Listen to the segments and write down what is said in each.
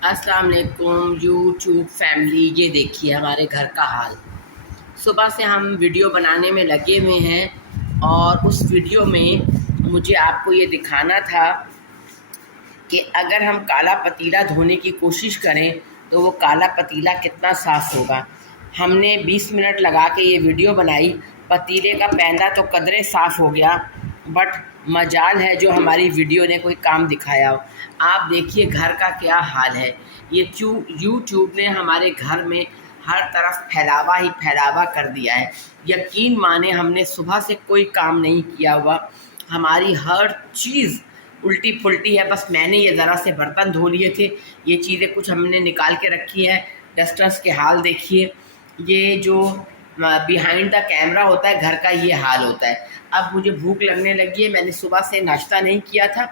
अस्सलाम वालेकुम YouTube family. ये देखिए हमारे घर का हाल। सुबह से हम वीडियो बनाने में लगे हुए हैं और उस वीडियो में मुझे आपको ये दिखाना था कि अगर हम काला पतीला धोने की कोशिश करें तो वो काला पतीला कितना साफ़ होगा। हमने 20 मिनट लगा के ये वीडियो बनाई। पतीले का पैंदा तो कदरे साफ़ हो गया, बट मजाल है जो हमारी वीडियो ने कोई काम दिखाया हो। आप देखिए घर का क्या हाल है। ये यूट्यूब ने हमारे घर में हर तरफ फैलावा ही फैलावा कर दिया है। यकीन माने हमने सुबह से कोई काम नहीं किया हुआ, हमारी हर चीज़ उल्टी पुल्टी है। बस मैंने ये ज़रा से बर्तन धो लिए थे, ये चीज़ें कुछ हमने निकाल के रखी हैं। डस्टर्स के हाल देखिए। ये जो बिहाइंड द कैमरा होता है घर का, ये हाल होता है। अब मुझे भूख लगने लगी है, मैंने सुबह से नाश्ता नहीं किया था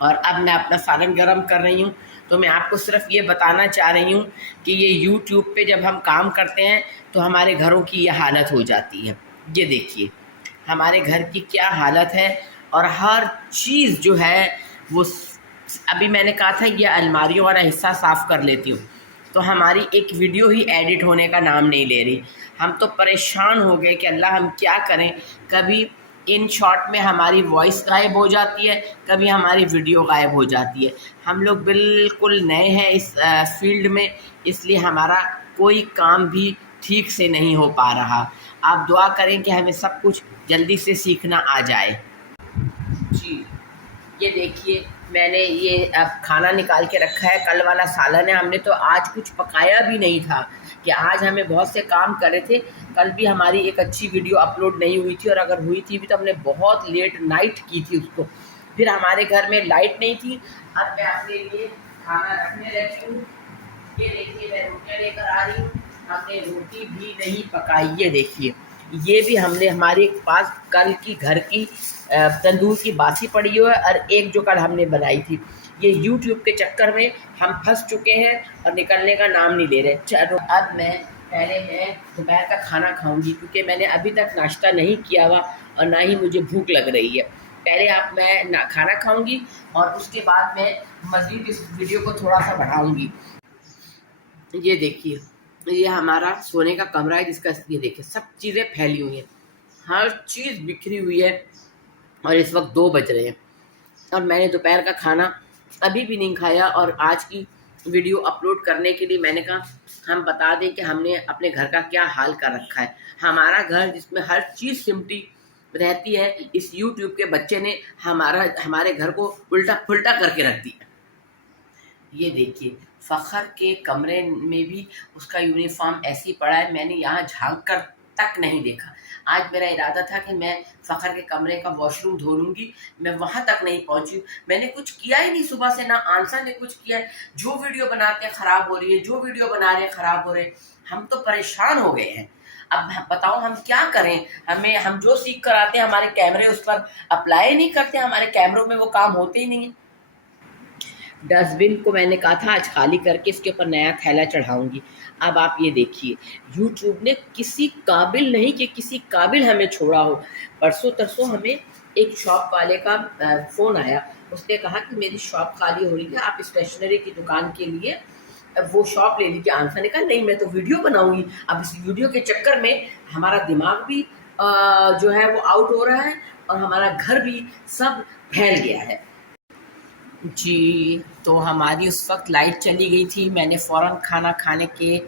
और अब मैं अपना सालन गरम कर रही हूँ। तो मैं आपको सिर्फ ये बताना चाह रही हूँ कि ये यूट्यूब पे जब हम काम करते हैं तो हमारे घरों की ये हालत हो जाती है। ये देखिए हमारे घर की क्या हालत है। और हर चीज़ जो है वो अभी मैंने कहा था ये अलमारियों वाला हिस्सा साफ़ कर लेती हूँ, तो हमारी एक वीडियो ही एडिट होने का नाम नहीं ले रही। हम तो परेशान हो गए कि अल्लाह हम क्या करें। कभी इन शॉट में हमारी वॉइस गायब हो जाती है, कभी हमारी वीडियो गायब हो जाती है। हम लोग बिल्कुल नए हैं इस फील्ड में, इसलिए हमारा कोई काम भी ठीक से नहीं हो पा रहा। आप दुआ करें कि हमें सब कुछ जल्दी से सीखना आ जाए। जी, ये देखिए मैंने ये अब खाना निकाल के रखा है। कल वाला सालन है, हमने तो आज कुछ पकाया भी नहीं था कि आज हमें बहुत से काम करे थे। कल भी हमारी एक अच्छी वीडियो अपलोड नहीं हुई थी, और अगर हुई थी भी तो हमने बहुत लेट नाइट की थी उसको। फिर हमारे घर में लाइट नहीं थी। अब मैं अपने लिए खाना रखने लगी हूँ। ये देखिए मैं रोटियाँ लेकर आ रही हूँ। हमने रोटी भी नहीं पकाई। ये देखिए ये भी हमने हमारे पास कल की घर की तंदूर की बासी पड़ी हुई है, और एक जो कल हमने बनाई थी। ये यूट्यूब के चक्कर में हम फंस चुके हैं और निकलने का नाम नहीं ले रहे। चलो अब मैं दोपहर का खाना खाऊंगी, क्योंकि मैंने अभी तक नाश्ता नहीं किया हुआ और ना ही मुझे भूख लग रही है। पहले मैं खाना खाऊंगी और उसके बाद मैं मज़ीद इस वीडियो को थोड़ा सा बढ़ाऊंगी। ये देखिए ये हमारा सोने का कमरा है, जिसका ये देखिए सब चीज़ें फैली हुई हैं, हर चीज़ बिखरी हुई है। और इस वक्त 2 बज रहे हैं और मैंने दोपहर का खाना अभी भी नहीं खाया। और आज की वीडियो अपलोड करने के लिए मैंने कहा हम बता दें कि हमने अपने घर का क्या हाल कर रखा है। हमारा घर जिसमें हर चीज़ सिमटी रहती है, इस यूट्यूब के बच्चे ने हमारे घर को उल्टा पुल्टा करके रख दिया। ये देखिए फ़खर के कमरे में भी उसका यूनिफॉर्म ऐसे ही पड़ा है। मैंने यहाँ झांक कर तक नहीं देखा। आज मेरा इरादा था कि मैं फ़खर के कमरे का वॉशरूम धो लूँगी, मैं वहाँ तक नहीं पहुँची। मैंने कुछ किया ही नहीं सुबह से, ना आंसा ने कुछ किया है। जो वीडियो बनाते हैं ख़राब हो रही है, जो वीडियो बना रहे हैं ख़राब हो रहे हैं। हम तो परेशान हो गए हैं। अब बताओ हम क्या करें। हम जो सीख कर आते हैं हमारे कैमरे उस पर अप्लाई नहीं करते, हमारे कैमरों में वो काम होते ही नहीं है। डस्टबिन को मैंने कहा था आज खाली करके इसके ऊपर नया थैला चढ़ाऊंगी। अब आप ये देखिए यूट्यूब ने किसी काबिल नहीं कि किसी काबिल हमें छोड़ा हो। परसों तरसों हमें एक शॉप वाले का फ़ोन आया। उसने कहा कि मेरी शॉप खाली हो रही है, आप स्टेशनरी की दुकान के लिए वो शॉप ले लीजिए। आंसर ने कहा नहीं मैं तो वीडियो बनाऊंगी। अब इस वीडियो के चक्कर में हमारा दिमाग भी जो है वो आउट हो रहा है और हमारा घर भी सब फैल गया है। जी, तो हमारी उस वक़्त लाइट चली गई थी। मैंने फ़ौरन खाना खाने के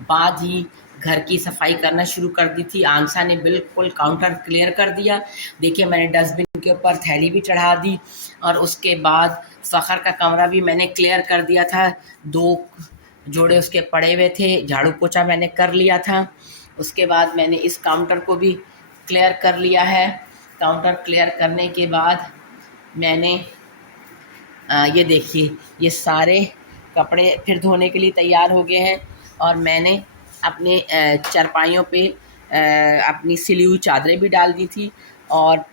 बाद ही घर की सफाई करना शुरू कर दी थी। आंसा ने बिल्कुल काउंटर क्लियर कर दिया। देखिए मैंने डस्टबिन के ऊपर थैली भी चढ़ा दी और उसके बाद फ़खर का कमरा भी मैंने क्लियर कर दिया था। 2 जोड़े उसके पड़े हुए थे, झाड़ू पोछा मैंने कर लिया था। उसके बाद मैंने इस काउंटर को भी क्लियर कर लिया है। काउंटर क्लियर करने के बाद मैंने ये देखिए ये सारे कपड़े फिर धोने के लिए तैयार हो गए हैं। और मैंने अपने चारपाइयों पे अपनी सिली हुई चादरें भी डाल दी थी और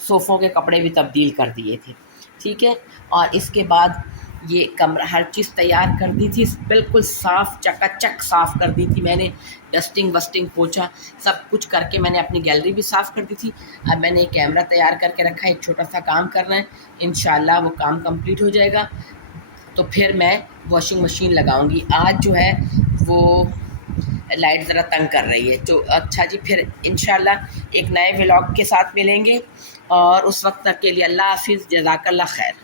सोफ़ों के कपड़े भी तब्दील कर दिए थे। ठीक है, और इसके बाद ये कमरा हर चीज़ तैयार कर दी थी, बिल्कुल साफ़ चकाचक साफ़ कर दी थी मैंने। डस्टिंग वस्टिंग पोछा सब कुछ करके मैंने अपनी गैलरी भी साफ़ कर दी थी। अब मैंने एक कैमरा तैयार करके रखा है, एक छोटा सा काम करना है, इंशाल्लाह वो काम कंप्लीट हो जाएगा। तो फिर मैं वॉशिंग मशीन लगाऊंगी। आज जो है वो लाइट ज़रा तंग कर रही है। तो अच्छा जी, फिर इंशाल्लाह एक नए व्लॉग के साथ मिलेंगे, और उस वक्त तक के लिए अल्लाह हाफिज़, जज़ाकल्लाह खैर।